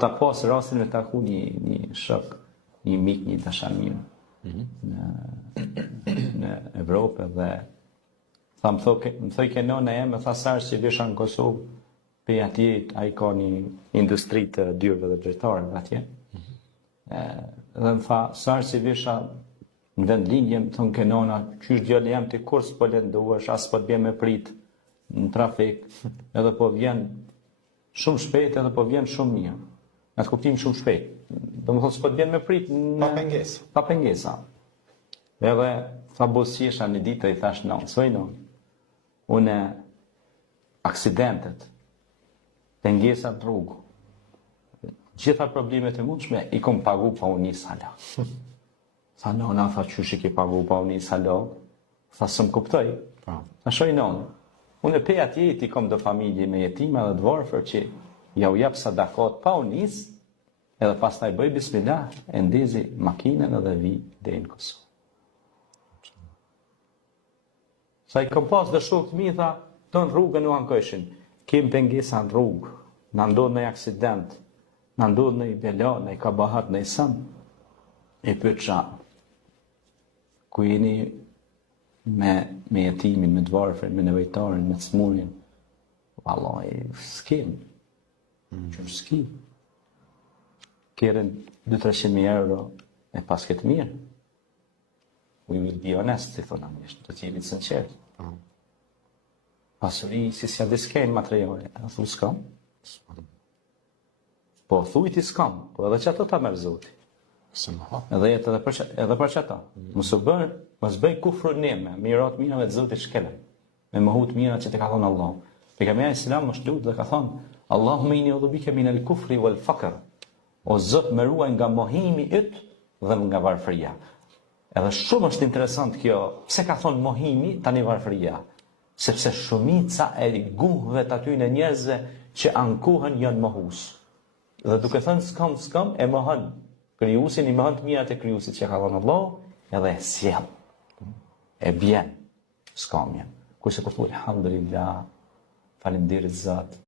Ta pas rastin me taku një shok, një mik, një dashamir në Evropë dhe tha më thoi ke nona eme, tha sarë që visha në Kosovë, pe atje ai ka një industri të dyrëve dhe drejtarëve atje. Dhe më tha sarë që visha në vend lindje, më thonë ke nona, qysh djali jam të kur s'po lënduash, as po të bje me prit në trafik, edhe po vjen shumë shpejt edhe po vjen shumë mirë. Në të kuptim shumë shpejt. Do më thonë s'po të vjen me prit në... Pa pengesa. Edhe tha bosjesha një ditë i thash non, s'vej non. Une aksidentet, pengesat rrugë, gjitha problemet e mundshme i kom pagu pa unë një sala. Tha nona, tha qysh i ki pagu pa unë një sala? Tha së më kuptoj. Tha shoj non. Unë e pe atje i kom do familje me jetima dhe dvarëfër që ja u jap sadakat pa unis, edhe pas taj bëj bismillah, e ndezi makinen edhe vi dhe në Kosovë. Sa i kom pas dhe shok të mi, tha, të në rrugën u ankëshin, kem pengesa në rrugë, në ndodh në aksident, në ndodh në i bela, në i kabahat, në i sam, e për qa, ku jeni me jetimin, me dvarëfër, me nevojtarin, me të smurin, vallaj, s'kem. Që s'ki. Keren 200-300.000 euro e pas këtë mirë. We will be honest, si thona mishë, të t'jemi të sinqert. Pasuri, si s'ja diskejnë materiale, a thu s'kam? Po, thuj ti s'kam, po edhe që ato ta merë zoti. Edhe jetë edhe për që ato. Mësë bëj kufru neme, mirat mirave të zotit shkele, me mëhut mirat që të ka thonë Allah. Pejgamberi Islam është lutë dhe ka thonë, Allahumma inni a'udhu bika min al-kufri wal faqr. O Zot, më ruaj nga mohimi yt dhe nga varfëria. Edhe shumë është interesant kjo, pse ka thonë mohimi tani varfëria? Sepse shumica e guhëve të aty në njerëzve që ankohen janë mohus. Dhe duke thënë s'kam, e mohën krijuesin, i mohën të mirat e krijuesit që ka thonë Allah, edhe e sjell. E bjen, s'kam janë. Kurse kur thuaj alhamdulillah, faleminderit Zot.